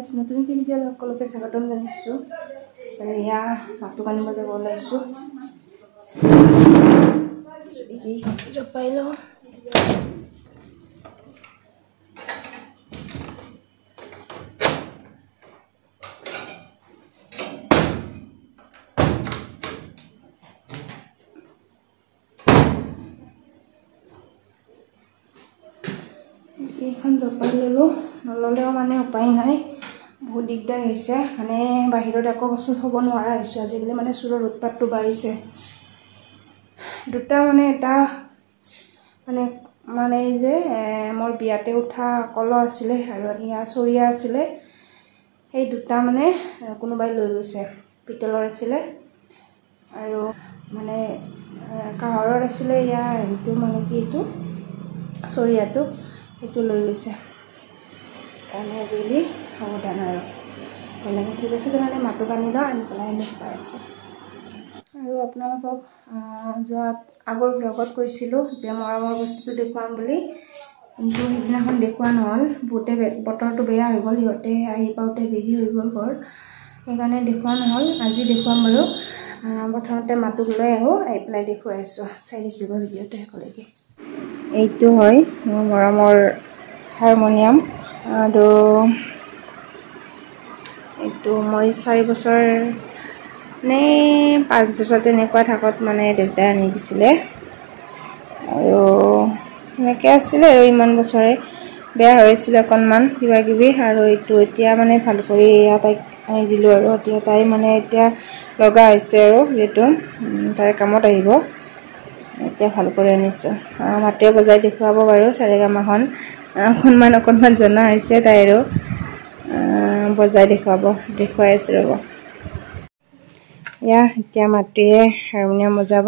Guys নতুন ভিডিঅ'লৈ সকলোকে স্বাগতম জনাইছোঁ। আৰু এয়া মাতটো কানিব যাব ওলাইছোঁ। পাই লওঁ এইখন জপাই ল'লোঁ। নল'লেও মানে উপায় নাই, বহুত দিগদাৰ হৈছে। মানে বাহিৰত একো বস্তু থ'ব নোৱাৰা হৈছোঁ আজিকালি, মানে চোৰৰ উৎপাতটো বাঢ়িছে। দুটা মানে এটা মানে এই যে মোৰ বিয়াতে উঠা কলহ আছিলে আৰু এয়া চৰিয়া আছিলে, সেই দুটা মানে কোনোবাই লৈ গৈছে। পিতলৰ আছিলে আৰু মানে কাঁহৰৰ আছিলে। এয়া হেৰিটো মানে কি এইটো চৰিয়াটো, সেইটো লৈ গৈছে। কাৰণে আজিকালি সাৱধান আৰু বেলেগে। ঠিক আছে তেনেহ'লে মাতো পানী লওঁ, আনি পেলাই আমি পাই আছোঁ। আৰু আপোনালোকক যোৱা আগৰ ব্লগত কৈছিলোঁ যে মৰমৰ বস্তুটো দেখুৱাম বুলি, কিন্তু সেইদিনাখন দেখুওৱা নহ'ল। বহুতে বতৰটো বেয়া হৈ গ'ল, সিহঁতে আহি পাওঁতে দেৰি হৈ গ'ল ঘৰ, সেইকাৰণে দেখুওৱা নহ'ল। আজি দেখুৱাম বাৰু। প্ৰথমতে মাটোক লৈ আহোঁ, আহি পেলাই দেখুৱাই আছোঁ। চাই থাকিব ভিডিঅ'টো শেষলৈকে। এইটো হয় মোৰ মৰমৰ হাৰমনিয়াম, আৰু এইটো মই 4 বছৰ নে 5 বছৰ তেনেকুৱা থাকত মানে দেউতাই আনি দিছিলে। আৰু এনেকৈ আছিলে আৰু ইমান বছৰে। বেয়া হৈছিলে অকণমান কিবা কিবি, আৰু এইটো এতিয়া মানে ভাল কৰি তাইক আনি দিলোঁ। আৰু এতিয়া তাই মানে এতিয়া লগা হৈছে আৰু যিহেতু তাইৰ কামত আহিব, এতিয়া ভাল কৰি আনিছোঁ। মাতে বজাই দেখুৱাব বাৰু চাৰেগামাখন অকণমান জনা হৈছে তাই, আৰু বজাই দেখুৱাই আছোঁ ৰ'ব। এয়া এতিয়া মাতৃয়ে হাৰমনিয়াম বজাব।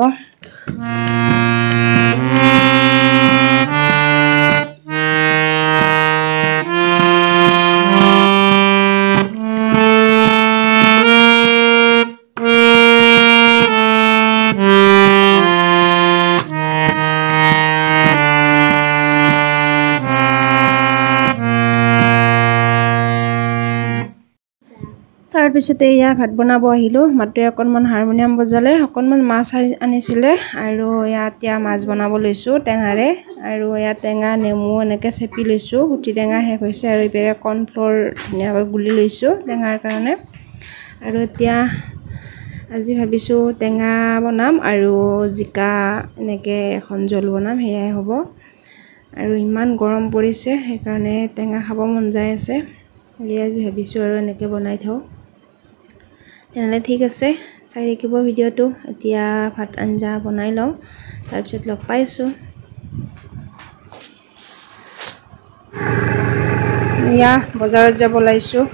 তাৰপিছতে এয়া ভাত বনাব আহিলোঁ। মাতোৱে অকণমান হাৰমনিয়াম বজালে, অকণমান মাছ আনিছিলে, আৰু ইয়াত এতিয়া মাছ বনাব লৈছোঁ টেঙাৰে। আৰু ইয়াত টেঙা নেমু এনেকৈ চেপি লৈছোঁ। সুটি টেঙা শেষ হৈছে, আৰু এইপিনে কৰ্ণফ্ল'ৰ ধুনীয়াকৈ গুলি লৈছোঁ টেঙাৰ কাৰণে। আৰু এতিয়া আজি ভাবিছোঁ টেঙা বনাম আৰু জিকা এনেকৈ এখন জোল বনাম, সেয়াই হ'ব। আৰু ইমান গৰম পৰিছে, সেইকাৰণে টেঙা খাব মন যায় আছে। সেয়ে আজি ভাবিছোঁ আৰু এনেকৈ বনাই থওঁ। তেনেহ'লে ঠিক আছে, চাই থাকিব ভিডিঅ'টো। এতিয়া ভাত আঞ্জা বনাই লওঁ, তাৰপিছত লগ পাইছোঁ। এয়া বজাৰত যাব ওলাইছোঁ।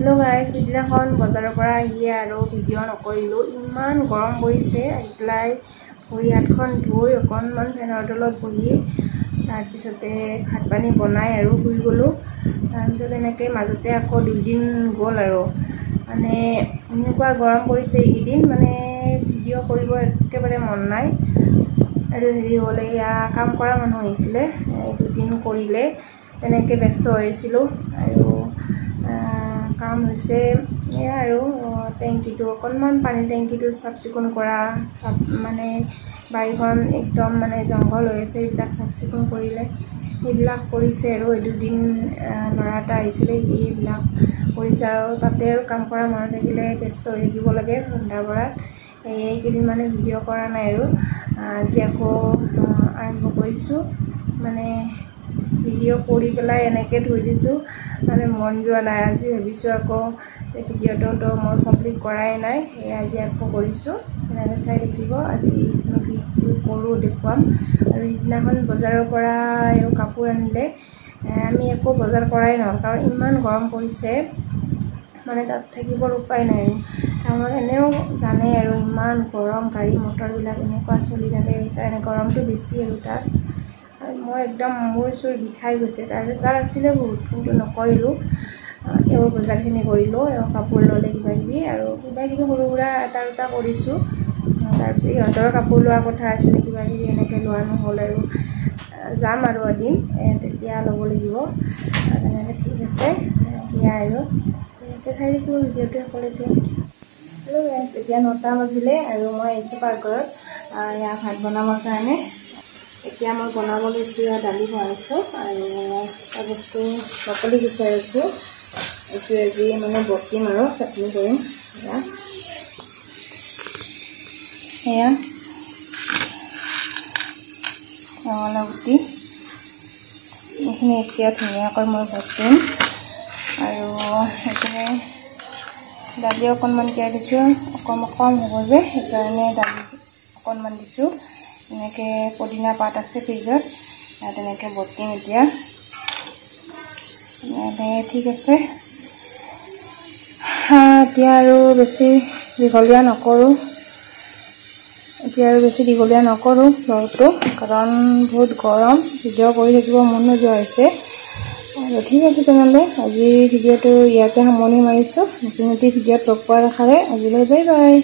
হেল্ল' গাইজ, সিদিনাখন বজাৰৰ পৰা আহিয়ে আৰু ভিডিঅ' নকৰিলোঁ। ইমান গৰম পৰিছে। আহি পেলাই ভৰি হাতখন ধুই অকণমান ফেনৰ তলত বহি, তাৰপিছতে ভাত পানী বনাই আৰু শুই গ'লোঁ। তাৰপিছত এনেকৈ মাজতে আকৌ 2 দিন গ'ল, আৰু মানে এনেকুৱা গৰম পৰিছে এইকেইদিন, মানে ভিডিঅ' কৰিব একেবাৰে মন নাই। আৰু হেৰি হ'লে এয়া কাম কৰা মানুহ আহিছিলে, 2 দিন কৰিলে, তেনেকৈ ব্যস্ত হৈছিলোঁ। আৰু কাম হৈছে এয়া আৰু টেংকিটো, অকণমান পানীৰ টেংকিটো চাফ চিকুণ কৰা, মানে বাৰীখন একদম মানে জংঘল হৈ আছে, এইবিলাক চাফ চিকুণ কৰিলে, সেইবিলাক কৰিছে। আৰু এই 2 দিন ল'ৰা এটা আহিছিলে, সেইবিলাক কৰিছে। আৰু তাতে আৰু কাম কৰা মানুহ থাকিলে ব্যস্ত হৈ থাকিব লাগে ৰন্ধা বঢ়াত। এইকেইদিন মানে ভিডিঅ' কৰা নাই, আৰু আজি আকৌ আৰম্ভ কৰিছোঁ। মানে ভিডিঅ' কৰি পেলাই এনেকৈ থৈ দিছোঁ মানে মন যোৱা নাই আজি ভাবিছোঁ আকৌ ভিডিঅ'টো মই কমপ্লিট কৰাই নাই সেই আজি আকৌ কৰিছোঁ এনেকৈ চাই দেখিব আজি কি কৰোঁ দেখুৱাম আৰু সিদিনাখন বজাৰৰ পৰা কাপোৰ আনিলে আমি একো বজাৰ কৰাই নহ'ল কাৰণ ইমান গৰম পৰিছে মানে তাত থাকিবৰ উপায় নাই টাউনত এনেও জানে আৰু ইমান গৰম গাড়ী মটৰবিলাক এনেকুৱা চলি থাকে সেইকাৰণে গৰমটো বেছি আৰু তাত আৰু মই একদম মূৰ চুৰ বিষাই গৈছে তাৰ আছিলে বহুত কিন্তু নকৰিলোঁ এওঁ বজাৰখিনি কৰিলোঁ এওঁ কাপোৰ ল'লে কিবাকিবি আৰু কিবাকিবি সৰু সুৰা এটা দুটা কৰিছোঁ তাৰপিছত ইহঁতৰ কাপোৰ লোৱা কথা আছিলে কিবাকিবি এনেকৈ লোৱা নহ'ল আৰু যাম আৰু এদিন তেতিয়া ল'ব লাগিব তেনেকৈ ঠিক আছে সেয়া আৰু ঠিক আছে চাই থাকিব ভিডিঅ'টো সকলোতে হেল্ল' গাইছ এতিয়া 9টা বাজিলে আৰু মই আহিছোঁ পাকঘৰত ইয়াৰ ভাত বনাবৰ কাৰণে এতিয়া মই বনাব লৈছোঁ ইয়াত দালি বনাইছোঁ আৰু এটা বস্তু বাকলি বিচাৰিছোঁ এইটো আজি মানে বটিম আৰু চাটনি কৰিম সেয়া ৰঙালাও গুটি এইখিনি এতিয়া ধুনীয়াকৈ মই বটিম আৰু সেইখিনি দালি অকণমান তিয়াই দিছোঁ কম হ'ব যে সেইকাৰণে দালি অকণমান দিছোঁ এনেকৈ পদিনা পাত আছে ফ্ৰিজত তেনেকৈ বটিম এতিয়া ঠিক আছে এতিয়া আৰু বেছি দীঘলীয়া নকৰোঁ ব্লগটো কাৰণ বহুত গৰম ভিডিঅ' কৰি থাকিব মন নোযোৱা হৈছে আৰু ঠিক আছে তেনেহ'লে আজি ভিডিঅ'টো ইয়াতে সামৰণি মাৰিছোঁ নতুন ভিডিঅ'ত লগ পোৱাৰ আশাৰে আজিলৈ বাই বাই।